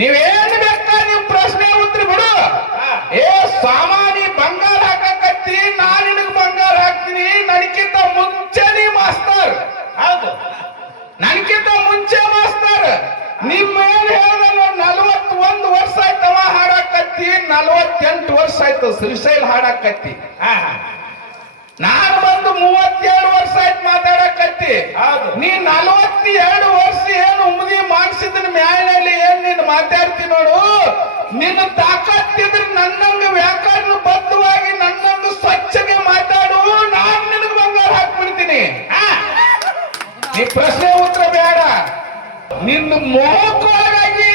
ನೀವೇನು ಬೇಕಾ ನೀವು ಪ್ರಶ್ನೆ ಉತ್ತರ ಬಿಡು. ಏ ಸಾಮಾನಿ ಬಂಗಾರ ಹಾಕಕತ್ತಿ, ನಾನು ನಿನಗೆ ಬಂಗಾರ ಹಾಕ್ತೀನಿ. ನನಗಿಂತ ಮುಂಚೆ ನೀ ಮಾಸ್ತರ್. ಹೌದು, ನನಗಿಂತ ಮುಂಚೆ ಮಾಸ್ತರ್. ನಿಮ್ಮ ಏನ್ ಹೇಳ್ದ 41 ವರ್ಷ ಆಯ್ತವ ಹಾಡಾಕತ್ತಿ, 48 ವರ್ಷ ಆಯ್ತು ಶ್ರೀಶೈಲ್ ಹಾಡಾಕತ್ತಿ. ನಾನು ಬಂದು 32 ವರ್ಷ ಆಯ್ತು ಮಾತಾಡಕತ್ತಿ. ನೀ 42 ವರ್ಷ ಏನು ಉಮ್ಮದಿ ಮಾಡಿಸಿದ್ರ ಮ್ಯಾಲಿನಲ್ಲಿ ಏನ್ ನೀನು ಮಾತಾಡ್ತಿ ನೋಡು. ನಿನ್ನ ತಾಕತ್ತಿದ್ರೆ ನನ್ನಂಗ ವ್ಯಾಕರಣ ಬದ್ಧವಾಗಿ ನನ್ನಂಗ ಸ್ವಚ್ಛಗೆ ಮಾತಾಡು, ನಾನು ನಿನಗೆ ಬಂಗಾರ ಹಾಕ್ಬಿಡ್ತೀನಿ. ನೀ ಪ್ರಶ್ನೆ ಉತ್ತರ ಬೇಡ. ನಿನ್ನ ಮೋಹಕ್ಕೊಳಗಾಗಿ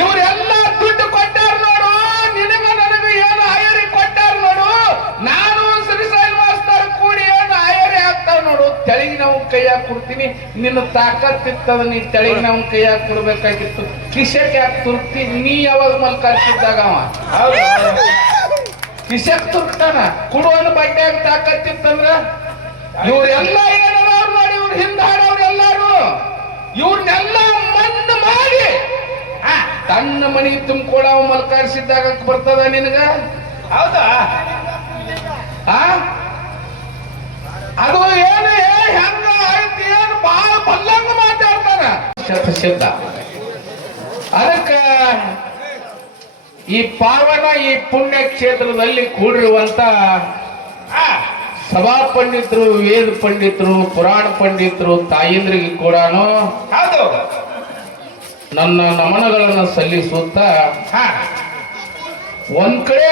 ಇವರೆಲ್ಲ ದುಡ್ಡು ಕೊಟ್ಟಾರ ನೋಡು. ನಿನಗ ನನಗೆ ಏನು ಆಯರಿ ಕೊಟ್ಟಾರ ನೋಡು. ನಾನು ಶ್ರೀಶೈಲ್ ಮಾಸ್ತರ್ ಕೂಡಿ ಏನು ಆಯರಿ ಆಗ್ತಾವ ನೋಡು. ತೆಳಗಿನವನ್ ಕೈಯಾಗ ಕೊಡ್ತೀನಿ. ನಿನ್ನ ತಾಕತ್ತಿತ್ತದ ನೀ ತೆಳಗಿನವನ್ ಕೈಯಾಗ ಕೊಡ್ಬೇಕಾಗಿತ್ತು. ಕಿಶಕ್ ಯಾಕೆ ತುರ್ತಿ? ನೀ ಯಾವಾಗ ಮಲ್ಕಾಡ್ತಿದ್ದಾಗ ಅವ ಕಿಶಕ್ ತುರ್ತಾನ. ಕುಡುವನ ಬಟ್ಟೆಯಾಗ ತಾಕತ್ತಿತ್ತಂದ್ರ ಇವ್ರೆಲ್ಲ ಏನದವ್ರು ನೋಡಿ. ಇವ್ರು ಹಿಂದ ಹಾಡವ್ರೆಲ್ಲಾರು ಇವ್ರನ್ನೆಲ್ಲ ಮಣ್ಣು ಮಾಡಿ ತನ್ನ ಮನಿ ತುಂಬಿಕೊಳ ಮಲ್ಕಾರಿಸಿದ್ದಾಗ ಬರ್ತದ ನಿನಗ? ಹೌದಾ? ಅದು ಏನು ಹೆಂಗ ಆಯ್ತು, ಏನು ಬಾಳ ಬಲ್ಲಂಗ ಮಾತಾಡ್ತಾನ ಶಬ್ದ. ಅದಕ್ಕ ಈ ಪಾವನ ಈ ಪುಣ್ಯ ಕ್ಷೇತ್ರದಲ್ಲಿ ಕೂಡಿರುವಂತ ಸಭಾ ಪಂಡಿತರು, ವೇದ ಪಂಡಿತರು, ಪುರಾಣ ಪಂಡಿತರು ತಾಯಂದ್ರಿಗೆ ಕೂಡ ನನ್ನ ನಮನಗಳನ್ನು ಸಲ್ಲಿಸುತ್ತಾ, ಒಂದ್ ಕಡೆ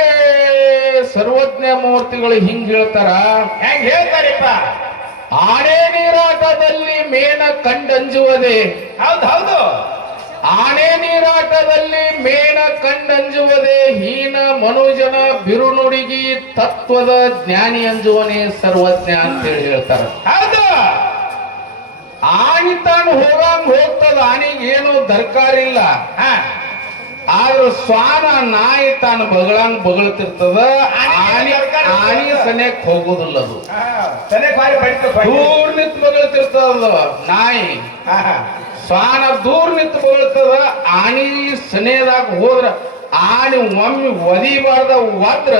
ಸರ್ವಜ್ಞ ಮೂರ್ತಿಗಳು ಹಿಂಗ್ ಹೇಳ್ತಾರ. ಹೆಂಗ್ ಹೇಳ್ತಾರಪ್ಪ? ಆನೆ ನೀರಾಟದಲ್ಲಿ ಮೇನ ಕಂಡಂಜುವುದೇ. ಹೌದು, ಆನೆ ನೀರಾಟದಲ್ಲಿ ಮೇನ ಕಂಡಂಜುವುದೇ. ಹೀನ ಮನುಜನ ಬಿರುನುಡಿಗಿ ತತ್ವದ ಜ್ಞಾನಿ ಅಂಜುವನೇ ಸರ್ವಜ್ಞ ಅಂತೇಳಿ ಹೇಳ್ತಾರ. ಹೌದು, ಆನಿ ತಾನು ಹೋಗಂಗ್ ಹೋಗ್ತದ. ಆನಿಗೆ ಏನು ದರ್ಕಾರಿಲ್ಲ. ಆದ್ರೂ ಶ್ವಾನ ನಾಯಿ ತಾನು ಬಗಳಂಗ್ ಬಗಳತಿರ್ತದ. ಆನಿ ಸನೇಕ್ ಹೋಗುದಿಲ್ಲ. ಅದು ದೂರ್ ನಿಂತು ಬಗಳತಿರ್ತದ ನಾಯಿ. ಶ್ವಾನ ದೂರ್ ನಿಂತು ಬಗಳತದ. ಆನಿ ಸನೇದಾಗ ಹೋದ್ರ ಆನಿ ಒಮ್ಮೆ ಒದಿಬಾರ್ದ ಒದ್ರ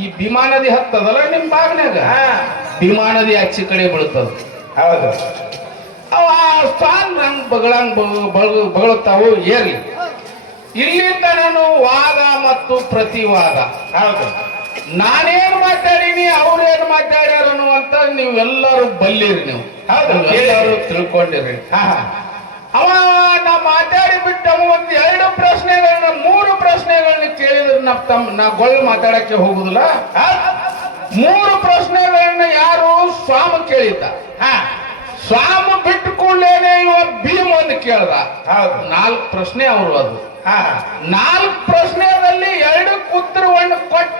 ಈ ಭೀಮಾ ನದಿ ಹತ್ತದಲ್ಲ ನಿಮ್ ಬಾಗ್ನಾಗ, ಭೀಮಾ ನದಿ ಆಚೆ ಕಡೆ ಬೀಳ್ತದ. ಹೌದು, ಅವ ಶ್ವಾನ ರಂಗ್ ಬಗಳಂಗ್ ಬಗಳುತ್ತಾವು ಏರ್ಲಿ. ಇಲ್ಲಿಂದ ನಾನು ವಾದ ಮತ್ತು ಪ್ರತಿವಾದ. ಹೌದು, ನಾನೇನ್ ಮಾತಾಡೀನಿ ಅವ್ರೇನ್ ಮಾತಾಡ್ಯಾರ ಅಂತ ನೀವೆಲ್ಲರೂ ಬಲ್ಲಿರಿ. ನೀವು ಎಲ್ಲರೂ ತಿಳ್ಕೊಂಡಿರಿ. ಅವ ನಾ ಮಾತಾಡಿ ಬಿಟ್ಟ ಒಂದ್ 2 ಪ್ರಶ್ನೆಗಳನ್ನ 3 ಪ್ರಶ್ನೆಗಳನ್ನ ಕೇಳಿದ್ರೆ ನಾ ಗೊಳ್ಳು ಮಾತಾಡಕ್ಕೆ ಹೋಗುದಿಲ್ಲ. 3 ಪ್ರಶ್ನೆಗಳನ್ನ ಯಾರು ಸ್ವಾಮ ಕೇಳಿದ್ದ. ಸ್ವಾಮ ಬಿಟ್ಟು ಕೂಡಲೇನೆ ಇವ ಭೀಮ್ ಒಂದು ಕೇಳ್ದ. 4 ಪ್ರಶ್ನೆ ಅವರು. ಅದು 4 ಪ್ರಶ್ನೆಯಲ್ಲಿ 2 ಉತ್ತರವನ್ನು ಕೊಟ್ಟ.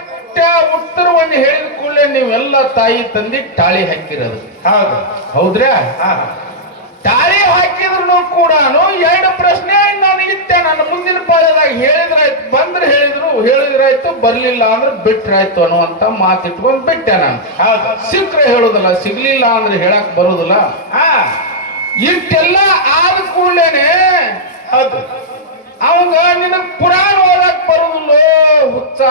ಉತ್ತರವನ್ನು ಹೇಳಿದ ಕೂಡಲೇ ನೀವೆಲ್ಲ ತಾಯಿ ತಂದಿ ತಾಳಿ ಹಾಕಿರೋದು. ಹೌದ್ರಾ? ತಾಳಿ ಹಾಕಿದ್ರು ಕೂಡ 2 ಪ್ರಶ್ನೆ ನಾನು ಇದ್ದೆ. ನಾನು ಮುಂದಿನ ಪಾದದಾಗ ಹೇಳಿದ್ರಾಯ್ತು, ಬಂದ್ರೆ ಹೇಳಿದ್ರಾಯ್ತು, ಬರ್ಲಿಲ್ಲ ಅಂದ್ರೆ ಬಿಟ್ರಾಯ್ತು ಅನ್ನುವಂತ ಮಾತಿಟ್ಕೊಂಡು ಬಿಟ್ಟೆ ನಾನು. ಸಿಕ್ಕ್ರೆ ಹೇಳುದಿಲ್ಲ, ಸಿಗ್ಲಿಲ್ಲ ಅಂದ್ರೆ ಹೇಳಕ್ ಬರುದಿಲ್ಲ. ಇಷ್ಟೆಲ್ಲ ಆದ ಕೂಡಲೇನೆ ಹೌದು, ಅವಂಗ ನಿನಗ್ ಪುರಾಣ ಓದಕ್ ಬರುದಿಲ್ಲ. ಹುಚ್ಚ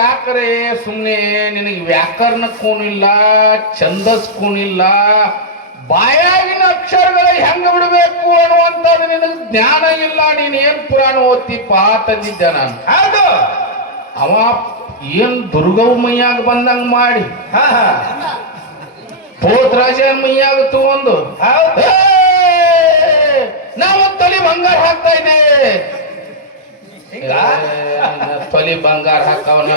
ಯಾಕರೆ ಸುಮ್ನೆ ನಿನಗೆ ವ್ಯಾಕರಣ ಕೂನಿಲ್ಲ, ಛಂದಸ್ ಕೂನಿಲ್ಲ, ಬಾಯಾಗಿನ ಅಕ್ಷರಗಳ ಹೆಂಗ ಬಿಡಬೇಕು ಅನ್ನುವಂಥದ್ದು ನಿನಗೆ ಜ್ಞಾನ ಇಲ್ಲ. ನೀನ್ ಏನ್ ಪುರಾಣ ಓದ್ತಿಪ್ಪ ತಂದಿದ್ದೆ ನಾನು. ಹೌದು, ಅವ ಏನ್ ದುರ್ಗವ್ ಮೈಯಾಗ ಬಂದಂಗ ಮಾಡಿ ಪೋತ್ರಾಜನ್ ಮೈಯಾಗ ತಗೊಂಡು ನಾವೊಂದು ತೊಲಿ ಬಂಗಾರ ಹಾಕ್ತಾ ಇದ್ದೆ. ತೊಲಿ ಬಂಗಾರ ಹಾಕವನ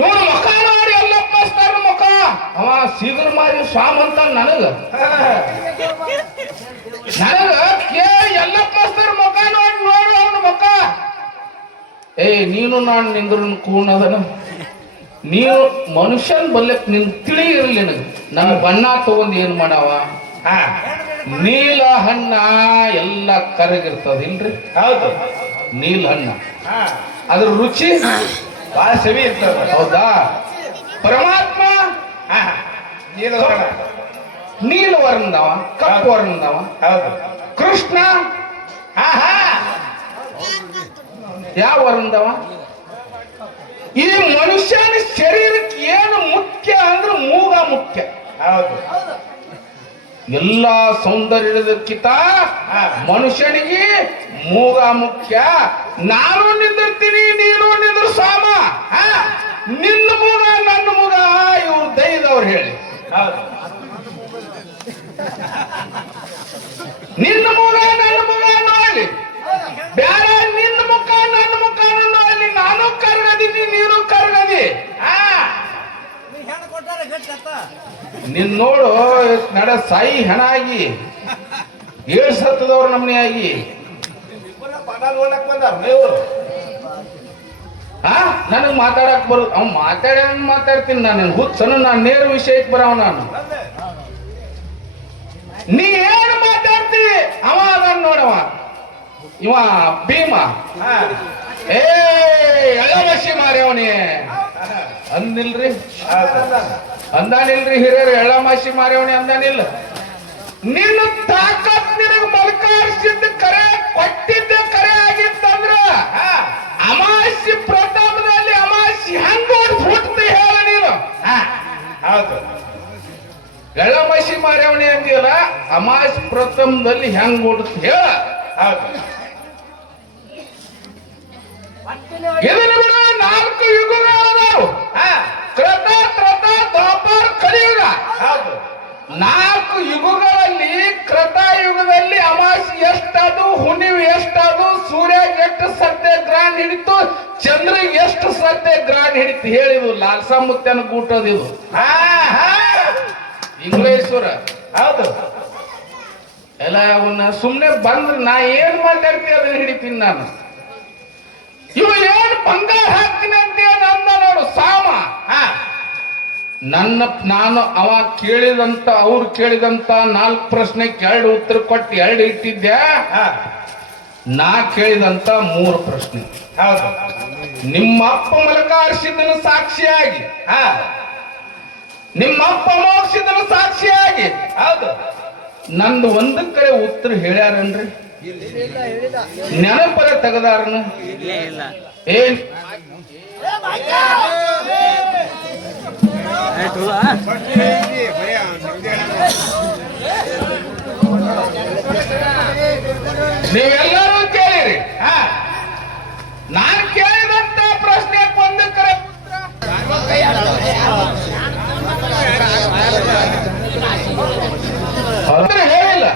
ಇವನು ಮುಖ ನೋಡಿ ಎಲ್ಲಪ್ಪ ಮಾಸ್ತರ ಮುಖ. ಅವ ಸೀಗರ್ ಮಾರಿ ಸ್ವಾಮ್ ಅಂತ ನನಗ ಎಲ್ಲಪ್ಪ ಮಾಸ್ತರ ಮುಖ ನೋಡಿ ನೋಡು ಅವನ ಮುಖ. ನೀನು ನಾನು ನಿಂದ್ರು ಕೂಣದನ. ನೀವು ಮನುಷ್ಯನ್ ಬಲ್ಲಕ್ ನಿನ್ ತಿಳಿ ಇರಲಿ. ನಿನಗ ನನ್ನ ಬಣ್ಣ ತಗೊಂಡ್ ಏನ್ ಮಾಡವ? ನೀಲ ಹಣ್ಣ ಎಲ್ಲ ಕರಗಿರ್ತದ ಇಲ್ರಿ? ಹೌದು, ನೀಲ ಹಣ್ಣ ಅದ್ರ ರುಚಿ ಬಹಳ ಸವಿ ಇರ್ತದ. ಹೌದಾ? ಪರಮಾತ್ಮ ನೀಲ ವರ್ಣದವ, ಕಪ್ಪು ವರ್ಣದವ. ಹೌದು, ಕೃಷ್ಣ ಯಾವ ವರನದವ? ಈ ಮನುಷ್ಯನ ಶರೀರಕ್ಕೆ ಏನು ಮುಖ್ಯ ಅಂದ್ರೆ ಮೂಗ ಮುಖ್ಯ. ಹೌದು. ಎಲ್ಲಾ ಸೌಂದರ್ಯದಕ್ಕಿಂತ ಮನುಷ್ಯನಿಗೆ ಮೂಗ ಮುಖ್ಯ. ನಾನು ನಿಂದಿರ್ತೀನಿ, ನೀನು ನಿಂದ್ರು ಸಾಮ. ನಿನ್ನ ಮೂಗ ನನ್ನ ಮೂಗ ಇವ್ರು ದೈದವ್ರು ಹೇಳಿ. ಹೌದು. ನಿನ್ನ ಮೂಗ ನನ್ನ ಮೂಗ ನೋಡಲಿ, ಬೇರೆ ನಿನ್ನ ಮುಖ ನನ್ನ ಮುಖ ನೋಡಲಿ. ನಾನು ಕರ್ಗದೀನಿ, ನೀನು ಕರ್ಗದಿ. ನಿನ್ ನೋಡು ನಡ ಸಾಯಿ ಹೆಣ ಆಗಿ ಏಳ್ ಸತ್ತದವ್ರ ನಮ್ನಿ ಆಗಿ ನೋಡಕ್ ಬಂದಾರ ನೀವು. ನನಗ್ ಮಾತಾಡಕ್ ಬರುದು. ಅವ್ ಮಾತಾಡ್ತೀನಿ ನಾನು ಹುಚ್ಚನು. ನಾನು ನೇರ ವಿಷಯಕ್ಕೆ ಬರವ. ನಾನು ನೀ ಏನು ಮಾತಾಡ್ತಿ? ಅವ ಅದನ್ನ ನೋಡವ, ಇವ ಭೀಮ. ಏ ಎಳ್ಳಮಸಿ ಮಾರ್ಯವನಿ ಅಂದಿಲ್ರಿ, ಅಂದಾನಿಲ್ರಿ ಹಿರಿಯರು. ಎಳ್ಳಮಾಸಿ ಮಾರ್ಯವನಿ ಅಂದಾನಿಲ್ಲ. ನಿನ್ನ ತಾಕತ್ ನಿನಗ ಮಲ್ಕಾರಿಸಿದ್ದ ಕರೆ ಕೊಟ್ಟಿದ್ದೆ ಕರೆ ಆಗಿತ್ತಂದ್ರ ಅಮಾಸಿ ಪ್ರಥಮದಲ್ಲಿ ಅಮಾಸಿ ಹೆಂಗ ಹುಟ್ಟಿ ಹೇಳ ನೀನು. ಹೌದು. ಎಳ್ಳಮಾಸಿ ಮಾರ್ಯವನಿ ಅಂದಿಲ್ಲ, ಅಮಾಸಿ ಪ್ರಥಮದಲ್ಲಿ ಹೆಂಗ್ ಹುಟ್ಟುತ್ತೆ ಹೇಳ. ಹೌದು. ಇದನ್ನ ಬಿಡ, 4 ಯುಗಗಳು ಕೃತ, ತ್ರತ, ದ್ವಾಪರ, ಕಲಿಯುಗ. ಹೌದು. 4 ಯುಗಗಳಲ್ಲಿ ಕೃತ ಯುಗದಲ್ಲಿ ಅಮಾಸಿ ಎಷ್ಟದು, ಹುಣ್ಣಿಮೆ ಎಷ್ಟದು, ಸೂರ್ಯ ಎಷ್ಟು ಸತ್ಯಗ್ರಹಣ ಹಿಡಿತು, ಚಂದ್ರ ಎಷ್ಟು ಸತ್ಯಗ್ರಹಣ ಹಿಡಿತು ಹೇಳಿದು ಲಾಲ್ಸಾ ಮುತ್ಯನ ಗೂಟದಿದು. ಇಂಗ್ಲೇಶ್ವರ. ಹೌದು. ಎಲ್ಲ ಅವನ್ನ ಸುಮ್ನೆ ಬಂದ್ರೆ ನಾ ಏನ್ ಮಾತಾಡ್ತೀನಿ ಅದನ್ನ ಹಿಡಿತೀನಿ ನಾನು. ಇವ ಏನು ಬಂಗಾರ ಹಾಕ್ತೀನಿ ಅಂತ ಅಂದ ನೋಡು ಸಾಮ. ನಾನು ಅವ ಕೇಳಿದಂತ, ಅವ್ರು ಕೇಳಿದಂತ 4 ಪ್ರಶ್ನೆಗೆ 2 ಉತ್ತರ ಕೊಟ್ಟು 2 ಇಟ್ಟಿದ್ದೆ. ನಾ ಕೇಳಿದಂತ 3 ಪ್ರಶ್ನೆ. ಹೌದು. ನಿಮ್ಮಪ್ಪ ಮಲಕಾರಿಸಿದನು ಸಾಕ್ಷಿಯಾಗಿ, ನಿಮ್ಮಪ್ಪ ಮೋಕ್ಷಿದನು ಸಾಕ್ಷಿಯಾಗಿ. ಹೌದು. ನಂದು ಒಂದು ಕಡೆ ಉತ್ತರ ಹೇಳ್ಯಾರನ್ರಿ? ನೆನಪರ ತೆಗದಾರನು? ಏನ್ ನೀವೆಲ್ಲರೂ ಕೇಳಿರಿ. ನಾನು ಕೇಳಿದಂತ ಪ್ರಶ್ನೆ ಒಂದು ಕರೆ ಹೇಳಿಲ್ಲ.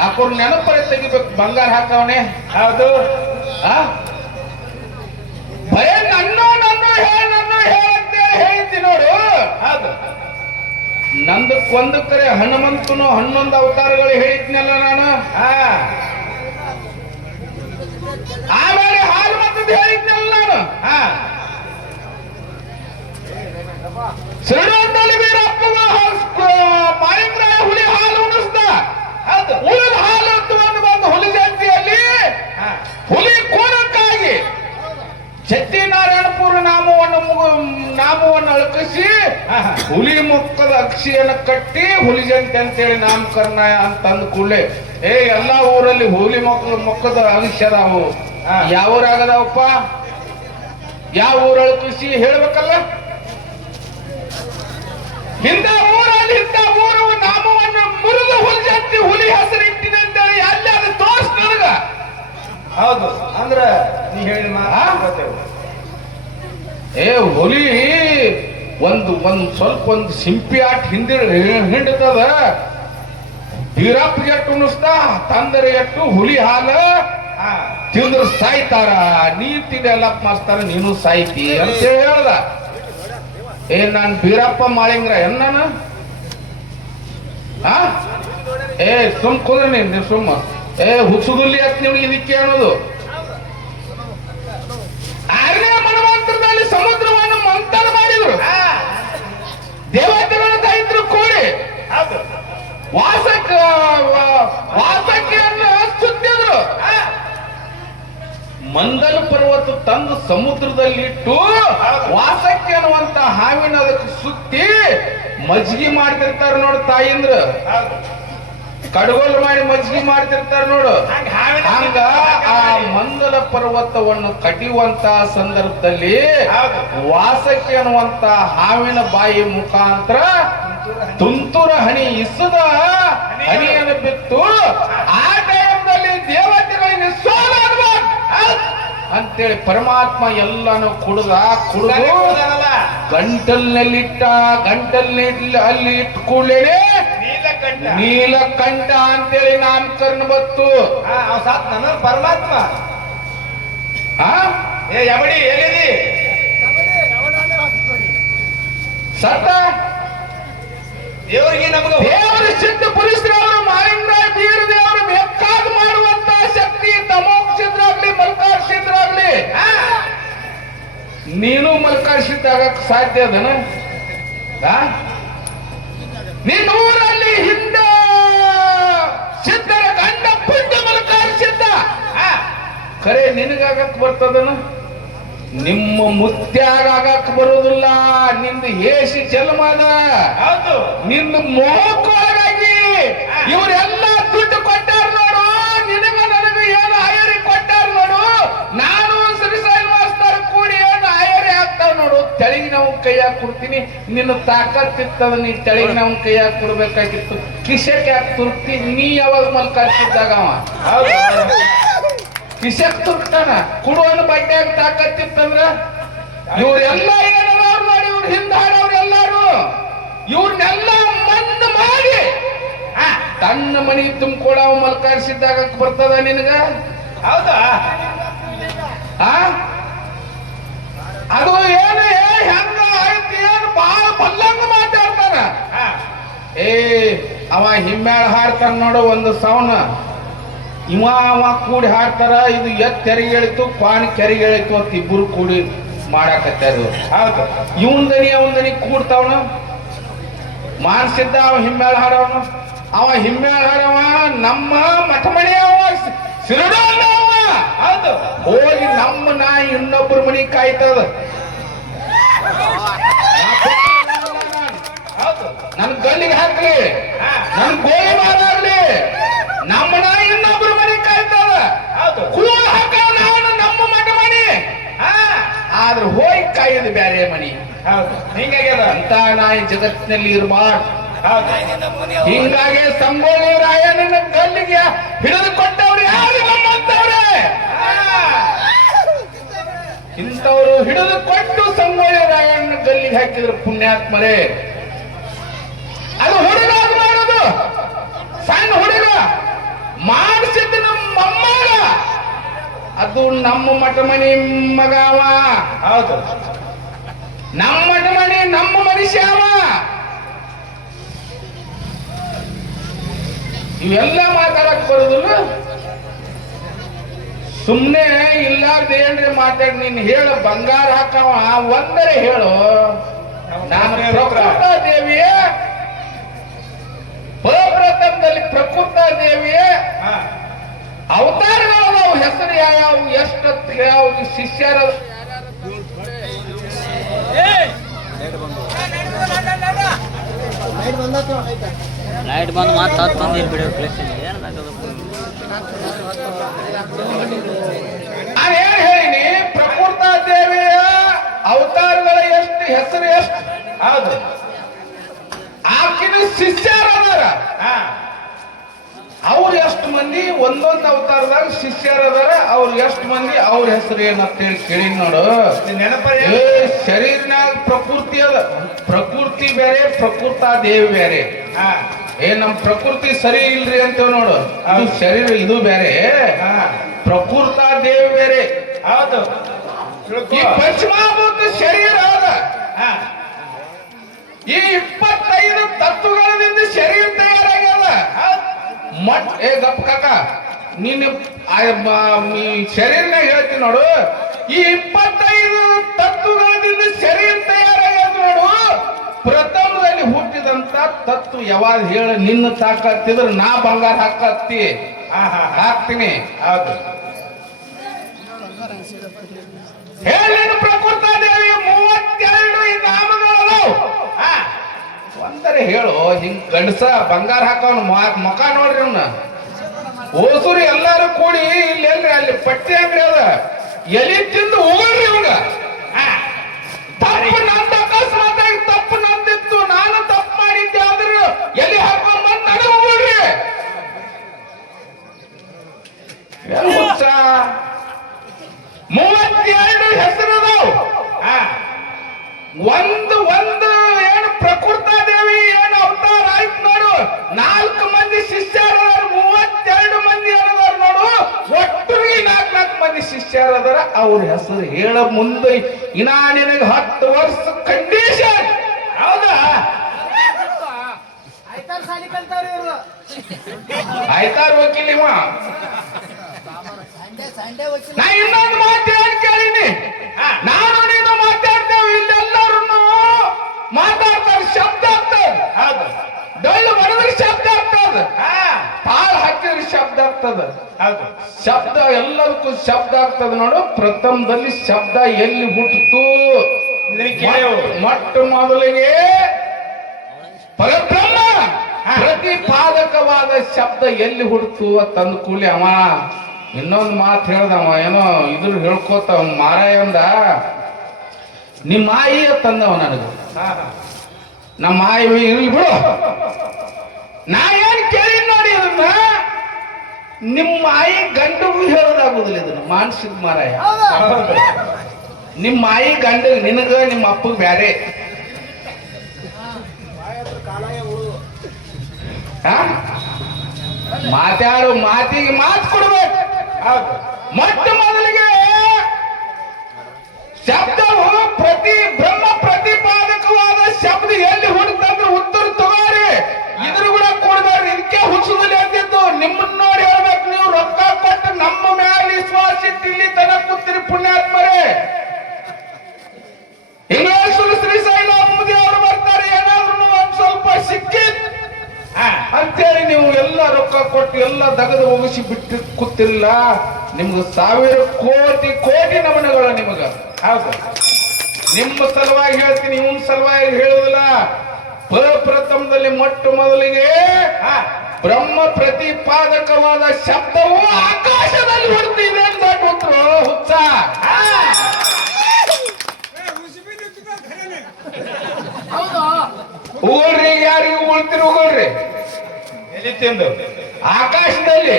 ಹಾಕೋರ್ ನೆನಪರೆ ತೆಗಿಬೇಕು. ಬಂಗಾರ ಹಾಕವನೆ. ಹೌದು. ಭಯ ನನ್ನ ಹೇಳಂತೇಳಿ ಹೇಳಿದ್ದಿ ನೋಡು. ಹೌದು. ನಂದಕ್ಕೊಂದು ಕರೆ ಹನುಮಂತನು 11 ಅವತಾರಗಳು ಹೇಳಿದ್ನಲ್ಲ ನಾನು. ಆಮೇಲೆ ಹಾಲು ಮತ್ತದ್ದು ಹೇಳಿದ್ನಲ್ಲ ನಾನು. ಶ್ರೀರಂಗದಲ್ಲಿ ವೀರಪ್ಪಗ ಮಾಯಂಗ್ರಾಯ ಹುಲಿ ಹಾಲು ಉಣಿಸ್ದ. ಉಳಿದ ಹಾಲು ಅಂತ ಬಂದು ಹುಲಿ ಜಯಂತಿಯಲ್ಲಿ ಹುಲಿ ಕೋಣಕ್ಕಾಗಿ ಸತ್ಯನಾರಾಯಣಪುರ ನಾಮವನ್ನು ಅಳಕಿಸಿ ಹುಲಿ ಮುಖದ ಅಕ್ಷಿಯನ್ನು ಕಟ್ಟಿ ಹುಲಿ ಜಯಂತಿ ಅಂತೇಳಿ ನಾಮಕರಣ ಅಂತಂದ ಕೂಡಲೇ ಎಲ್ಲಾ ಊರಲ್ಲಿ ಹುಲಿ ಮುಖದ ಅಕ್ಷರವು ಯಾವ ಊರಾಗದವಪ್ಪ? ಯಾವ ಊರ ಅಳಕಿಸಿ ಹೇಳ್ಬೇಕಲ್ಲ. ಇಂಥ ಊರಲ್ಲಿ ಇಂಥ ಊರು ನಾಮವನ್ನು ಮುರಿದು ಹುಲಿ ಜಯಂತಿ ಹುಲಿ ಹೆಸರು ಇಟ್ಟಿದೆ ಅಂತೇಳಿ ಅಲ್ಲಿ ಅದು ತೋರ್ಸ್ ನನಗ. ಹೌದು. ಅಂದ್ರ ನೀ ಹೇಳಿ ಹುಲಿ ಒಂದು ಸ್ವಲ್ಪ ಸಿಂಪಿ ಆಟ ಹಿಂಡಿತದ. ಬೀರಪ್ಪ ಎಟ್ಟು ಉಣಿಸ್ತಾ, ತಂದರೆ ಎಟ್ಟು ಹುಲಿ ಹಾಲ ತಿಂದ್ರು ಸಾಯ್ತಾರ. ನೀ ತಿಂಡೆಲ್ಲಪ್ಪ ಮಾಸ್ತಾರ, ನೀನು ಸಾಯ್ತಿ ಅಂತ ಹೇಳ್ದ. ನಾನ್ ಬೀರಪ್ಪ ಮಾಳಿಂಗ್ರ ಏನ್ ನಾನು? ಸುಮ್ ಕುಂದ್ರೆ ನೀನ್ ಸುಮ್ಮ ಹುಚ್ಚುಗುಲ್ಲಿ ಅಂತ ನಿಮ್ಗೆ ಇದಕ್ಕೆ ಅನ್ನೋದು. 6ನೇ ಮನ್ವಂತರದಲ್ಲಿ ಸಮುದ್ರವನ್ನು ಮಂಥನ ಮಾಡಿದ್ರು. ದೇವತೆಗಳ ದೈತ್ರು ಕೂಡಿ ವಾಸಕ್ಕಿಯನ್ನು ಸುತ್ತಿದ್ರು. ಮಂದಲ ಪರ್ವತ ತಂದು ಸಮುದ್ರದಲ್ಲಿಟ್ಟು ವಾಸಕ್ಕೆ ಅನ್ನುವಂತ ಹಾವಿನ ಅದಕ್ಕೆ ಸುತ್ತಿ ಮಜ್ಜಿಗೆ ಮಾಡ್ತಿರ್ತಾರ ನೋಡ್ ತಾಯಿಂದ್ರ. ಕಡಗೋಲು ಮಾಡಿ ಮಜ್ಜಿಗೆ ಮಾಡ್ತಿರ್ತಾರ ನೋಡು. ಹಂಗ ಹಾವಿನ ಹಂಗ ಆ ಮಂದಲ ಪರ್ವತವನ್ನು ಕಡಿಯುವಂತ ಸಂದರ್ಭದಲ್ಲಿ ಹೌದು. ವಾಸಕ್ಕೆ ಅನ್ನುವಂತ ಹಾವಿನ ಬಾಯಿ ಮುಖಾಂತರ ತುಂತುರ ಹನಿ ಇಸದ ಹನಿಯನ್ನು ಬಿತ್ತು. ಆ ಟೈಮ್ನಲ್ಲಿ ದೇವತೆಗಳಿಗೆ ಸೋಲಾಗಬಾರ್ದು ಅಂತೇಳಿ ಪರಮಾತ್ಮ ಎಲ್ಲಾನು ಕುಡಿದು ಕುಡ್ದಾನಲ್ಲ, ಗಂಟಲ್ನಲ್ಲಿಟ್ಟ ಅಲ್ಲಿ ಇಟ್ಟು ಕೂಡಲೇ ನೀಲಕಂಠ. ನೀಲಕಂಠ ಅಂತೇಳಿ ನಾಮಕರಣ ಬತ್ತು. ಅವ ಸಾತ್ ನನ್ನ ಪರಮಾತ್ಮ. ಆ ಏ ಯಮಡಿ ಎಲ್ಲಿದಿ? ಸತ್ತ ದೇವರಿಗೆ ನಮಗ ದೇವರ ಸಿದ್ಧ ಪುರುಷರವರು ಮಾಲಿಂಗರಾಯ ಬೀರ ದೇವರು ಬೇಕಾದ ಮಾಡುವಂತ ಶಕ್ತಿ ತಮೋಕ್ಷಿದ್ರಾಗ್ಲಿ ಮಲ್ಕಾರ್ಷಿದ್ರಾಗ್ಲಿ ನೀನು ಮಲ್ಕಾರ್ಷಿದ್ದಾಗಕ್ ಸಾಧ್ಯ ಅದನ? ನೀನ್ ಊರಲ್ಲಿ ಹಿಂದ ಸಿದ್ಧರ ಗಂಡ ಪುಂಡ ಮಲ್ಕಾರ್ಷಿದ್ದ ಖರೆ ನಿನಗಾಗಕ್ ಬರ್ತದನ? ನಿಮ್ಮ ಮುತ್ಯಾಗಾಗಕ್ ಬರುವುದಿಲ್ಲ. ನಿಂದು ಹೇಸಿ ಜನ್ಮದ, ಹೌದು. ನಿಂದು ಮೋಹಕ್ಕೊಳಗಾಗಿ ಇವರೆಲ್ಲ ದುಡ್ಡು ಕೊಟ್ಟಾರ ನೋಡು. ನಿನಗ ನನಗ ಏನು ಆಯರಿ ಕೊಟ್ಟಾರ ನೋಡು. ನಾನು ಶ್ರೀಶೈಲ ಮಾಸ್ತರ್ ಕೂಡಿ ಏನು ಆಯರಿ ಆಗ್ತಾವ ನೋಡು. ತೆಳಗಿನವ್ ಕೈಯಾಗ ಕೊಡ್ತೀನಿ. ನಿನ್ನ ತಾಕತ್ತಿತ್ತದ ನೀ ತೆಳಗಿನವ್ ಕೈಯಾಗ ಕೊಡ್ಬೇಕಾಗಿತ್ತು. ಕಿಶಕ್ಕೆ ಯಾಕೆ ತುರ್ತಿ? ನೀ ಯಾವಾಗ ಮಲ್ಕಾರ್ಸಿದ್ದಾಗ ಅವ ಕಿಶಕ್ ತುರ್ತಾನ. ಕುಡುವನು ಬಡ್ಡ್ಯಾಗ ತಾಕತ್ತಿತ್ತಂದ್ರ ಇವ್ರೆಲ್ಲ ಏನದವ್ರು ನೋಡಿ, ಇವ್ರ ಹಿಂದ ಹಾಡವ್ರು ಎಲ್ಲಾರು ಇವ್ರನ್ನೆಲ್ಲ ಮಣ್ಣು ಮಾಡಿ ತನ್ನ ಮನಿ ತುಂಬಿಕೊಡ ಮಲ್ಕಾರಿಸಿದ್ದಾಗ ಬರ್ತದ ನಿನಗ? ಹೌದಾ? ಅದು ಏನು ಹೆಂಗ ಆಯ್ತು ಏನು ಬಾಳ ಬಲ್ಲಂಗ ಮಾತಾಡ್ತಾನ. ಏ ಅವ ಹಿಮ್ಮ್ಯಾಳ ಹಾಡ್ತಾನ ನೋಡು ಒಂದು ಸೌನ. ಅವ ಕೂಡಿ ಹಾಡ್ತಾರ. ಇದು ಎತ್ ತೆರಿಗೆ ಹೇಳಿತು, ಕ್ವಾನ್ ಕೆರಿಗೆ ಹೇಳಿತು ಅಂತ ಇಬ್ಬರು ಕೂಡಿ ಮಾಡಾಕತ್ತಾರ. ಹೌದು. ಇವಂದನಿ ಅವಂದನಿ ಕೂಡ್ತಾವನ ಮಾನ್ಸಿದ್ದ. ಅವ ಹಿಮ್ಮೇಳ ಹಾಡವನು. ಅವ ಹಿಮ್ಮೇಳ ಹಾಡವ ನಮ್ಮ ಮಠಮಣಿ ಅವ ಸಿರಡೋನ ಅವ. ಹೌದು. ಹೋಗಿ ನಮ್ಮ ನಾಯಿ ಇನ್ನೊಬ್ಬರ ಮನಿ ಕಾಯ್ತದ. ಹೌದು. ನನ್ ಗಲ್ಲಿಗೆ ಹಾಕ್ಲಿ, ನನ್ ಗೋಲಿ ಮಾರಾಡ್ಲಿ, ನಮ್ಮ ನಾಯಿ ಇನ್ನೊಬ್ರು ಮನೆ ಕಾಯ್ತದ. ಹೌದು. ಕೂಳ ಹಾಕ ನಾನು ನಮ್ಮ ಮಠ ಮನಿ. ಆದ್ರೆ ಹೋಗಿ ಕಾಯೋದು ಬ್ಯಾರೆ ಮನಿ. ಹೌದು. ಹಿಂಗಾಗ್ಯದ. ಅಂತ ನಾಯಿ ಜಗತ್ತಿನಲ್ಲಿ ಇರಬಾರ್ದು. ಹೌದು. ಹಿಂಗಾಗಿ ಸಂಗೊಳ್ಳಿ ರಾಯಣ್ಣನ ಗಲ್ಲಿಗೆ ಹಿಡಿದು ಕೊಟ್ಟವ್ರು ಯಾರು? ನಮ್ಮಂತವ್ರೆ. ಇಂಥವ್ರು ಹಿಡಿದು ಕೊಟ್ಟು ಸಂಗೊಳ್ಳಿ ರಾಯಣ್ಣನ ಗಲ್ಲಿಗೆ ಹಾಕಿದ್ರು ಪುಣ್ಯಾತ್ಮರೇ. ಅದು ಹುಡುಗ ಮಾಡೋದು ಸಣ್ಣ ಹುಡುಗ ಮಾಡಿಸಿದ ನಮ್ಮ ಮೊಮ್ಮಗ. ಅದು ನಮ್ಮ ಮಠ ಮನಿ ಮಗವ. ಹೌದು. ನಮ್ಮ ಮಠ ಮನಿ ನಮ್ಮ ಮನುಷ್ಯ ಅವ. ಇವೆಲ್ಲ ಮಾತಾಡಕ್ ಬರುದಿಲ್ಲ. ಸುಮ್ನೆ ಇಲ್ಲಾರ್ದೇನ್ರಿ ಮಾತಾಡಿ ನೀನ್ ಹೇಳು. ಬಂಗಾರ ಹಾಕವ ಒಂದರೆ ಹೇಳು. ನಾನು ಪ್ರಕೃತ ದೇವಿಯ ಪ್ರಪ್ರಥಮದಲ್ಲಿ ಪ್ರಕೃತ ದೇವಿಯ ಅವತಾರಗಳು ನಾವು ಹೆಸರು ಯಾವ ಎಷ್ಟು ಯಾವ ಶಿಷ್ಯರ ಲೈಟ್ ಬಂದು ಮತ್ತೆ ಹತ್ತು ಮಂದಿ ಬಿಡೋ ಪ್ಲೇಸ್ ನಾನೇನ್ ಹೇಳಿನಿ? ಪ್ರಕೃತ ದೇವಿಯ ಅವತಾರಗಳ ಎಷ್ಟು ಹೆಸರು ಎಷ್ಟು? ಹೌದು. ಆಕಿನ ಶಿಷ್ಯರದಾರ. ಅವ್ರು ಎಷ್ಟು ಮಂದಿ ಒಂದೊಂದು ಅವತಾರದಾಗ ಶಿಷ್ಯರದಾರ. ಅವ್ರು ಎಷ್ಟು ಮಂದಿ ಅವ್ರ ಹೆಸರು ಏನಂತೇಳಿ ಕೇಳಿ ನೋಡು. ನೆನಪ ಶರೀರನಾಗ ಪ್ರಕೃತಿ ಅದ. ಪ್ರಕೃತಿ ಬೇರೆ, ಪ್ರಕೃತ ದೇವಿ ಬೇರೆ. ನಮ್ ಪ್ರಕೃತಿ ಸರಿ ಇಲ್ರಿ ಅಂತೇವ್ ನೋಡು. ಅದು ಶರೀರ ಇದು ಬೇರೆ, ಪ್ರಕೃತ ದೇವಿ ಬೇರೆ. ಹೌದು. ಈ ಪಂಚಮಹಾಭೂತ ಶರೀರ ಅದ. ಈ 25 ತತ್ವಗಳಿಂದ ಶರೀರ ತಯಾರಾಗ್ಯದ. ಗಪ್ ಕಾಕ ನೀನು ಶರೀರನಾಗ ಹೇಳ್ತೀನಿ ನೋಡು. ಈ 25 ತತ್ವಗಳಿಂದ ಶರೀರ ತಯಾರಾಗ್ಯದ ನೋಡು. ಪ್ರಥಮದಲ್ಲಿ ಹುಟ್ಟಿದಂತ ತತ್ವ ಯಾವಾಗ ಹೇಳ? ನಿನ್ನ ತಾಕತ್ತಿದ್ರೆ ನಾ ಬಂಗಾರ ಹಾಕತ್ತಿ ಹಾಕ್ತೀನಿ. ಹೌದು. ಹೇಳಿ ಪ್ರಕೃತ ದೇವಿ 32 ನಾಮಗಳು. ಒಂದರ ಹೆಸರು ಹೇಳು. ಹಿಂಗ್ ಗಂಡಸ ಬಂಗಾರ ಹಾಕವನ್ ಮುಖ ನೋಡ್ರಿ ಅವ್ನ. ಓಸೂರು ಎಲ್ಲಾರು ಕೂಡಿ ಇಲ್ಲಿ ಎಲ್ರಿ ಅಲ್ಲಿ ಪಟ್ಟಿ ಅಂಗಡಿ ಅದ, ಎಲಿ ತಿಂದು ಹೋಗ್ರಿ ಇವಾಗ. ತಪ್ಪು ನಂದು, ಅಕಸ್ಮಾತ್ ಆಗಿ ತಪ್ಪು ನಂದಿತ್ತು, ನಾನು ತಪ್ಪು ಮಾಡಿದ್ದೆ ಆದ್ರೂ ಎಲಿ ಹಾಕೊಂಡ್ ಬಂದ್ ನನಗೆ ಹೋಗ್ರಿ. ಏನ್ ಹುಚ್ಚ? 32 ಹೆಸರದಾವ್. ಒಂದು ಏನು ಪ್ರಕೃತಾ ದೇವಿ ಏನು ಅವತಾರ ಆಯ್ತು ನೋಡು. 4 ಮಂದಿ ಶಿಷ್ಯರದಾರ, 32 ಮಂದಿ ಏನದಾರ ನೋಡು. ಒಟ್ಟಿಗೆ 4 ಮಂದಿ ಶಿಷ್ಯರದಾರ. ಅವ್ರ ಹೆಸರು ಹೇಳ ಮುಂದೆ ಇನ್ನ ನಿನಗೆ 10 ವರ್ಷ ಕಂಡೀಷನ್. ಹೌದಾ? ಆಯ್ತಾರ ವಕೀಲಿವ. ನಾ ಇನ್ನೊಂದು ಮಾತು ಏನ್ ಕೇಳಿನಿ, ನಾನು ನೀನು ಮಾತಾಡ್ತೇವೆ, ಇಲ್ಲೆಲ್ಲರೂ ಮಾತಾಡ್ತಾರೆ, ಶಬ್ದ ಆಗ್ತದೆ. ಹೌದು. ಡೊಳ್ಳು ಬಡದ್ರೆ ಶಬ್ದ ಆಗ್ತದ, ತಾಳ್ ಹಾಕಿದ್ರೆ ಶಬ್ದ ಆಗ್ತದ. ಹೌದು. ಶಬ್ದ ಎಲ್ಲದಕ್ಕೂ ಶಬ್ದ ಆಗ್ತದ ನೋಡು. ಪ್ರಥಮದಲ್ಲಿ ಶಬ್ದ ಎಲ್ಲಿ ಹುಟ್ಟಿತು? ಮೊಟ್ಟ ಮೊದಲಿಗೆ ಪರಬ್ರಹ್ಮ ಪ್ರತಿಪಾದಕವಾದ ಶಬ್ದ ಎಲ್ಲಿ ಹುಟ್ಟಿತು ತಂದು ಕೂಲಿ ಅವ ಇನ್ನೊಂದು ಮಾತು ಹೇಳ್ದವ. ಏನೋ ಇದ್ರ ಹೇಳ್ಕೋತ ಮಾರಾಯಂದ, ನಿಮ್ಮ ಆಯಿ ತಂದವ ನನಗೆ. ನಮ್ಮ ಆಯಿ ಇರ್ಲಿ ಬಿಡು, ನಾ ಏನ್ ಕೇಳಿ ನೋಡಿ ಅದನ್ನ. ನಿಮ್ಮ ಆಯಿ ಗಂಡಗೂ ಹೇಳೋದಾಗುದಿಲ್ಲ ಇದನ್ನ, ಮಾನಸಿಕ ಮಾರಾಯ. ನಿಮ್ಮ ಆಯಿ ಗಂಡ ನಿನಗ ನಿಮ್ಮ ಅಪ್ಪಗೆ ಬ್ಯಾರೆ. ಮಾತಾಡು, ಮಾತಿಗೆ ಮಾತು ಕೊಡ್ಬೇಕು. ಮೊಟ್ಟ ಮೊದಲಿಗೆ ಶಬ್ದವು ಬ್ರಹ್ಮ ಪ್ರತಿಪಾದಕವಾದ ಶಬ್ದ ಎಲ್ಲಿ ಹುಡುಕ್ತಂದ್ರೆ ಉತ್ತರ ತಗೋರಿ. ಇದ್ರ ಕೂಡ ಕೊಡ್ಬೇಡ್ರಿ, ಇದಕ್ಕೆ ಹುಚ್ಚುದಲ್ಲಿ ಅಂತಿದ್ದು. ನಿಮ್ಮನ್ನ ನೋಡಿ ಹೇಳ್ಬೇಕು, ನೀವು ರೊಕ್ಕ ಕೊಟ್ಟು ನಮ್ಮ ಮ್ಯಾಲ ವಿಶ್ವಾಸ ಇಟ್ಟು ಇಲ್ಲಿ ತನ ಕೂತಿರಿ ಪುಣ್ಯಾತ್ಮರೇ. ಇಂಗ್ಲಿಷ್ ಶ್ರೀಶೈಲ ಮೋದಿ ಅವರು ಬರ್ತಾರೆ, ಏನಾದ್ರು ಒಂದ್ ಸ್ವಲ್ಪ ಸಿಕ್ಕಿತ್ ಅಂತೇಳಿ ನೀವು ಎಲ್ಲ ರೊಕ್ಕ ಕೊಟ್ಟು ಎಲ್ಲ ದಗದ ಮುಗಿಸಿ ಬಿಟ್ಟು ಕೂತಿಲ್ಲ. ನಿಮ್ಗೆ 1000 ಕೋಟಿ ಕೋಟಿ ನಮನಗಳು ನಿಮಗ. ಹೌದು, ನಿಮ್ಮ ಸಲುವಾಗಿ ಹೇಳ್ತೀನಿ, ಇವನ್ ಸಲುವಾಗಿ ಹೇಳುದಿಲ್ಲ. ಪ್ರಥಮದಲ್ಲಿ ಮೊಟ್ಟ ಮೊದಲಿಗೆ ಬ್ರಹ್ಮ ಪ್ರತಿಪಾದಕವಾದ ಶಬ್ದವು ಆಕಾಶದಲ್ಲಿ ಹುಡುಕ್ತಿದೆ ಅಂತ ದೊಡ್ಡ ಹುಚ್ಚ. ಉಗುಳ್ರಿ, ಯಾರಿಗೂ ಉಳ್ತಿರಿ ಉಗುಳ್ರಿ. ಎಲ್ಲಿ ತಿಂದು ಆಕಾಶದಲ್ಲಿ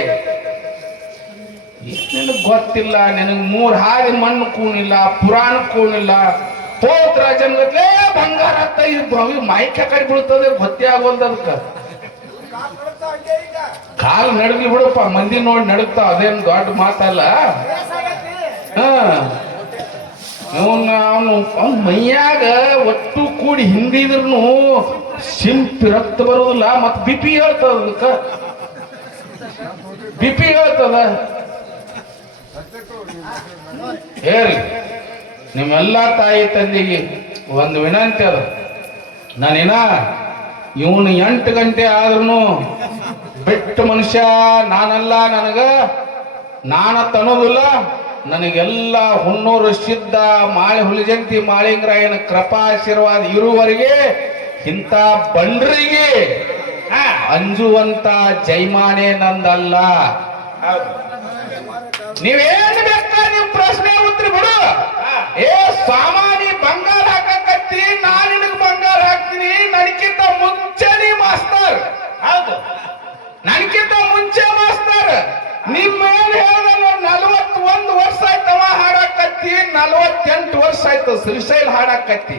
ನಿನಗ್ ಗೊತ್ತಿಲ್ಲ, ನಿನಗ್ 3 ಹಾದಿ ಮಣ್ಣು ಕೂಣಿಲ್ಲ, ಪುರಾಣ ಕೂಣಿಲ್ಲ. ಪೋತ್ರ ಜನ್ಗತ್ಲೇ ಬಂಗಾರ ಅಂತ ಇದು ಮೈಕ ಕಡೆ ಬೀಳ್ತದೆ, ಗೊತ್ತೇ ಆಗೋಲ್ದ. ಅದಕ್ಕ ಕಾಲು ನಡಗ್ಲಿ ಬಿಡಪ್ಪ, ಮಂದಿ ನೋಡಿ ನಡಗ್ತಾವ, ಅದೇನು ದೊಡ್ಡ ಮಾತಲ್ಲ. ಅವನು ಮೈಯಾಗ ಒಟ್ಟು ಕೂಡಿ ಹಿಂದಿದ್ರು ಸಿಂಪಿ ರಕ್ತ ಬರೋದಿಲ್ಲ. ಮತ್ ಬಿಪಿ ಹೇಳ್ತದ, ಅದಕ್ಕ ಬಿಪಿ ಹೇಳ್ತದ. ಹೇಳಿ, ನಿಮ್ಮೆಲ್ಲಾ ತಾಯಿ ತಂದೆಗೆ ಒಂದು ವಿನಂತಿ ಅದ. ನಾನೇನ ಇವನು 8 ಗಂಟೆ ಆದ್ರೂ ಬಿಟ್ಟ ಮನುಷ್ಯ ನಾನಲ್ಲ. ನಾನ ತನ್ನೋದಿಲ್ಲ. ನನಗೆಲ್ಲ ಹುಣ್ಣೂರು ಸಿದ್ಧ ಮಾಳೆ ಹುಲಿಜಂತಿ ಮಾಳಿಂಗರಾಯನ ಕೃಪಾಶೀರ್ವಾದ ಇರುವವರೆಗೆ ಇಂಥ ಬಂಡ್ರಿಗೆ ಅಂಜುವಂತ ಜೈಮಾನೆ ನಂದಲ್ಲ. ನೀವೇನು ಬೇಕಾ ನಿಮ್ ಪ್ರಶ್ನೆ ಉತ್ತರ ಬಿಡು. ಏ ಸಾಮಾನಿ ಬಂಗಾರ ಹಾಕಕತ್ತಿ, ನಾನು ನಿನಗೆ ಬಂಗಾರ ಹಾಕ್ತೀನಿ. ನನಗಿಂತ ಮುಂಚೆ ನೀ ಮಾಸ್ತರ್. ಹೌದು, ನನಗಿಂತ ಮುಂಚೆ ಮಾಸ್ತರ್. ನಿಮ್ಮೇನ್ ಹೇಳ್ದ 41 ವರ್ಷ ಆಯ್ತವ ಹಾಡಾಕತ್ತಿ, 48 ವರ್ಷ ಆಯ್ತು ಶ್ರೀಶೈಲ್ ಹಾಡಾಕತ್ತಿ.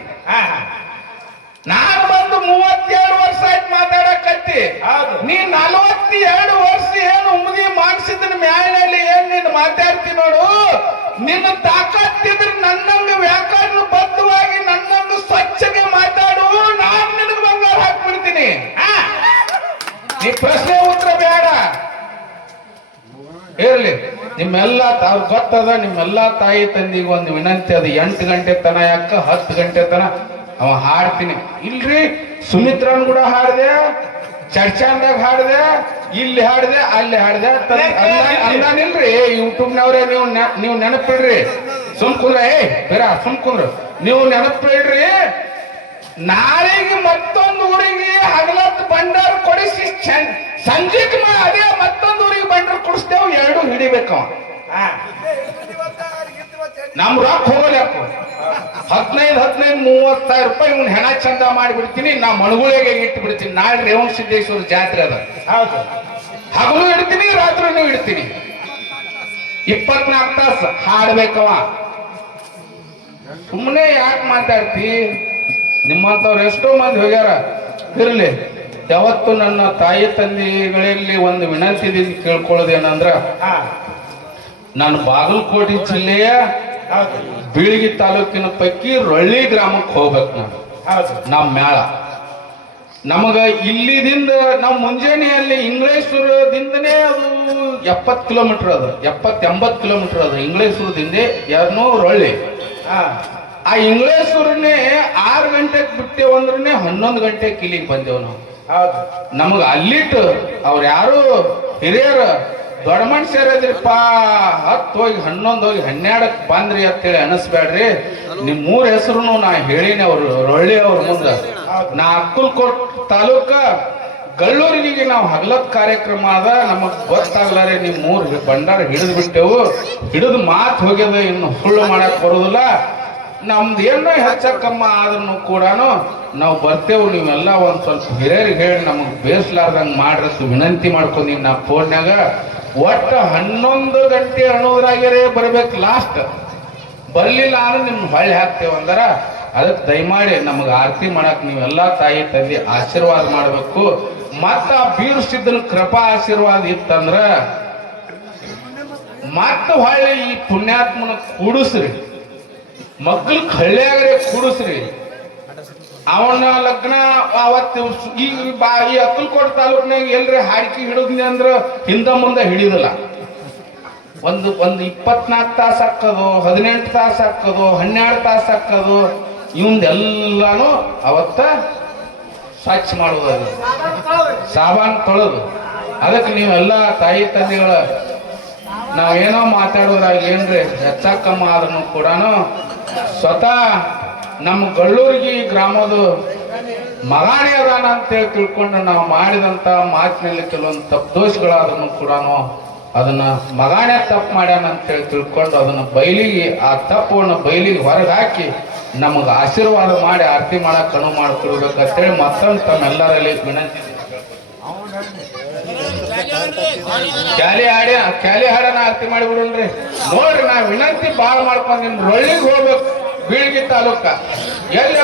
ನಾನು ಬಂದು 32 ವರ್ಷ ಆಯ್ತು ಮಾತಾಡಕತ್ತಿ. ನೀ 42 ವರ್ಷ ಏನು ಉಮ್ದಿ ಮಾಡಿಸಿದ್ರ ಮ್ಯಾಲಿನಲ್ಲಿ ಏನ್ ನೀನ್ ಮಾತಾಡ್ತಿ ನೋಡು. ನಿನ್ನ ತಾಕತ್ತಿದ್ರೆ ನನ್ನಂಗ ವ್ಯಾಕರಣ ಬದ್ಧವಾಗಿ ನನ್ನಂಗ ಸ್ವಚ್ಛಗೆ ಮಾತಾಡು, ನಾನು ನಿನಗೆ ಬಂಗಾರ ಹಾಕ್ಬಿಡ್ತೀನಿ. ನೀ ಪ್ರಶ್ನೆ ಉತ್ತರ ಬೇಡ. ಇರ್ಲಿ, ನಿಮ್ಮೆಲ್ಲ ತಾವು ಗೊತ್ತದ. ನಿಮ್ಮೆಲ್ಲಾ ತಾಯಿ ತಂದಿಗೆ ಒಂದು ವಿನಂತಿ ಅದ. 8 ಗಂಟೆ ತನ ಯಾಕ 10 ಗಂಟೆ ತನ ಅವ ಹಾಡ್ತೀನಿ. ಇಲ್ರಿ, ಸುಮಿತ್ರನ್ ಕೂಡ ಹಾಡ್ದೆ, ಚರ್ಚಾಂದಾಗ ಹಾಡ್ದೆ, ಇಲ್ಲಿ ಹಾಡ್ದೆ, ಅಲ್ಲಿ ಹಾಡ್ದೆ ಅಂದಾನಿಲ್ರಿ. ಯೂಟ್ಯೂಬ್ನವ್ರೆ ನೀವು ನೆನಪಿಡ್ರಿ. ಸುಮ್ ಕುಂದ್ರ, ಬೇರೆ ಸುಮ್ ಕುಂದ್ರ, ನೀವು ನೆನಪಿಡ್ರಿ. ನಾಳೆಗೆ ಮತ್ತೊಂದು ಊರಿಗೆ ಹಗಲತ್ ಬಂಡಾರ ಕೊಡಿಸಿ ಸಂಜೆಗೆ ಅದೇ ಮತ್ತೊಂದು ಊರಿಗೆ ಬಂಡಾರ ಕೊಡಿಸ್ತೇವೆ, ಎರಡು ಹಿಡಿಬೇಕವ. ನಮ್ ರೊಕ್ಕ ಹೋಗಲಕ್ಕ 15-30 ರೂಪಾಯಿ ಇವ್ನ ಹೆಣ ಚಂದ ಮಾಡಿಬಿಡ್ತೀನಿ, ನಾ ಮಣಗುಳಿಗೆ ಇಟ್ಟು ಬಿಡ್ತೀನಿ. ನಾಳೆ ರೇವಣ ಸಿದ್ದೇಶ್ವರ ಜಾತ್ರೆ ಅದ, ಹಗಲು ಇಡ್ತೀನಿ ರಾತ್ರಿನೂ ಇಡ್ತೀನಿ. 24 ತಾಸು ಹಾಡ್ಬೇಕವ. ಸುಮ್ಮನೆ ಯಾಕೆ ಮಾತಾಡ್ತಿ? ನಿಮ್ಮಂತವ್ರು ಎಷ್ಟೋ ಮಂದಿ ಹೋಗ್ಯಾರ. ಇರ್ಲಿ, ಯಾವತ್ತು ನನ್ನ ತಾಯಿ ತಂದೆಗಳಲ್ಲಿ ಒಂದು ವಿನಂತಿದಿಂದ ಕೇಳ್ಕೊಳ್ಳೋದೇನಂದ್ರ, ನಾನು ಬಾಗಲಕೋಟೆ ಜಿಲ್ಲೆಯ ಬೀಳಗಿ ತಾಲೂಕಿನ ಪೈಕಿ ರೊಳ್ಳಿ ಗ್ರಾಮಕ್ಕೆ ಹೋಗ್ಬೇಕು. ನಮ್ಮ ಮೇಳ ನಮಗ ಇಲ್ಲಿದಿಂದ ನಾವು ಮುಂಜಾನೆಯಲ್ಲಿ ಇಂಗ್ಲೇಶ್ವರದಿಂದನೇ ಅದು 70 ಕಿಲೋಮೀಟರ್ ಅದು, 70-80 ಕಿಲೋಮೀಟರ್ ಅದು ಇಂಗ್ಲೇಶ್ವರದಿಂದ. ಯಾರನ್ನೋ ರೊಳ್ಳಿ ಆ ಇಂಗ್ಲೇಶ್ವರನ್ನೇ 6 ಗಂಟೆಗೆ ಬಿಟ್ಟೇವಂದ್ರೆ 11 ಗಂಟೆಗೆ ಇಲ್ಲಿಗೆ ಬಂದೇವ್ ನಾವು. ನಮಗ ಅಲ್ಲಿಟ್ಟು ಅವ್ರು ಯಾರು ಹಿರಿಯರ ದೊಡ್ಡ ಮನುಷ್ಯರದ್ರಿಪ್ಪ, 10 ಹೋಗಿ 11 ಹೋಗಿ 12ಕ್ಕೆ ಬಂದ್ರಿ ಅಂತೇಳಿ ಅನಿಸ್ಬೇಡ್ರಿ. ನಿಮ್ 3 ಹೆಸರು ನಾ ಹೇಳಿನಿ ಅವ್ರು ರೊಳ್ಳಿ ಅವ್ರ ಮುಂದೆ. ನಾ ಅಕ್ಕಲ್ಕೋಟ್ ತಾಲೂಕ ಗಳ್ಳೂರಿಗೆ ನಾವು ಹಗಲತ್ ಕಾರ್ಯಕ್ರಮ ಅದ, ನಮಗ್ ಗೊತ್ತಾಗ್ಲಾರೆ ನಿಮ್ 3 ಬಂಡಾರ ಹಿಡಿದು ಬಿಟ್ಟೆವು. ಹಿಡಿದು ಮಾತು ಹೋಗ್ಯದ, ಇನ್ನು ಸುಳ್ಳು ಮಾಡಕ್ ಬರುದಿಲ್ಲ. ನಮ್ದು ಏನೋ ಹೆಚ್ಚಕ್ಕಮ್ಮ ಆದ್ರೂ ಕೂಡ ನಾವು ಬರ್ತೇವೆ. ನೀವೆಲ್ಲ ಒಂದ್ ಸ್ವಲ್ಪ ಹಿರಿಯರಿಗೆ ಹೇಳಿ ನಮಗ್ ಬೇಯಿಸ್ಲಾರ್ದಂಗ್ ಮಾಡ್ರತ್ತು ವಿನಂತಿ ಮಾಡ್ಕೊಂಡೀನಿ ನಾ ಫೋನ್ಯಾಗ. ಒಟ್ಟು 11 ಗಂಟೆ ಅನ್ನೋದ್ರಾಗ್ಯಾರೆ ಬರ್ಬೇಕು. ಲಾಸ್ಟ್ ಬರ್ಲಿಲ್ಲ ಅಂದ್ರೆ ನಿಮ್ಗೆ ಹೊಳ್ಳಿ ಹಾಕ್ತೇವೆ ಅಂದಾರ. ಅದಕ್ಕೆ ದಯಮಾಡಿ ನಮಗೆ ಆರತಿ ಮಾಡಕ್ ನೀವೆಲ್ಲ ತಾಯಿ ತಂದೆ ಆಶೀರ್ವಾದ ಮಾಡ್ಬೇಕು. ಮತ್ತ ಬೀರು ಸಿದ್ದನ ಕೃಪಾ ಆಶೀರ್ವಾದ ಇತ್ತಂದ್ರ ಮತ್ತ ಹೊಳ್ಳಿ ಈ ಪುಣ್ಯಾತ್ಮನ ಕೂಡಿಸ್ರಿ, ಮಕ್ಕಳು ಹಳ್ಳಿಯಾಗ್ರೆ ಕೂಡಿಸ್ರಿ. ಅವನ ಲಗ್ನ ಅವತ್ತು ಈ ಅಕ್ಕಲ್ಕೋಟ್ ತಾಲೂಕ್ನಾಗ ಎಲ್ರಿ ಹಾಡಿಕೆ ಹಿಡಿದ್ನಿ ಅಂದ್ರ ಹಿಂದ ಮುಂದೆ ಹಿಡಿದಿಲ್ಲ. ಒಂದು 24 ತಾಸು ಹಾಕೋದು, 18 ತಾಸು ಹಾಕೋದು, 12 ತಾಸು ಹಾಕೋದು, ಇವಂದೆಲ್ಲಾನು ಅವತ್ತ ಸ್ವಚ್ಛ ಮಾಡೋದು, ಸಾಬಾನ್ ತೊಳೆದು. ಅದಕ್ಕೆ ನೀವೆಲ್ಲ ತಾಯಿ ತಂದೆಗಳ ನಾವೇನೋ ಮಾತಾಡೋದ್ರಾಗ ಏನ್ರಿ ಹೆಚ್ಚಕ್ಕಮ್ಮ ಆದ್ರೂ ಕೂಡ ಸ್ವತಃ ನಮ್ಮ ಗಳ್ಳೂರಿಗೆ ಗ್ರಾಮದ ಮಗಾಣಿ ಅದಾನ ಅಂತೇಳಿ ತಿಳ್ಕೊಂಡು ನಾವು ಮಾಡಿದಂತ ಮಾತಿನಲ್ಲಿ ಕೆಲವೊಂದು ತಪ್ಪು ದೋಷಗಳಾದ್ರೂ ಕೂಡ ಅದನ್ನ ಮಗಾಣೆ ತಪ್ಪು ಮಾಡ್ಯಾನ ಅಂತೇಳಿ ತಿಳ್ಕೊಂಡು ಅದನ್ನ ಬಯಲಿಗೆ, ಆ ತಪ್ಪನ್ನು ಬಯಲಿಗೆ ಹೊರಗೆ ಹಾಕಿ ನಮಗೆ ಆಶೀರ್ವಾದ ಮಾಡಿ ಆರತಿ ಮಾಡಕ್ ಅನುವು ಮಾಡಿಕೊಡ್ಬೇಕಂತೇಳಿ ಮತ್ತೊಂದು ತಮ್ಮೆಲ್ಲರಲ್ಲಿ ವಿನಂತಿ. ಕ್ಯಾಲಿ ಹಾಡನ ಆರತಿ ಮಾಡಿಬಿಡ್ರಿ. ನೋಡ್ರಿ, ನಾ ವಿನಂತಿ ಬಾಳ್ ಮಾಡ್ಕೊಂಡು ನಿಮ್ ರೊಳ್ಳಿಗೆ ಹೋಗ್ಬೇಕು. ಬೀಳಗಿ ತಾಲೂಕ ಎಲ್ಲಿ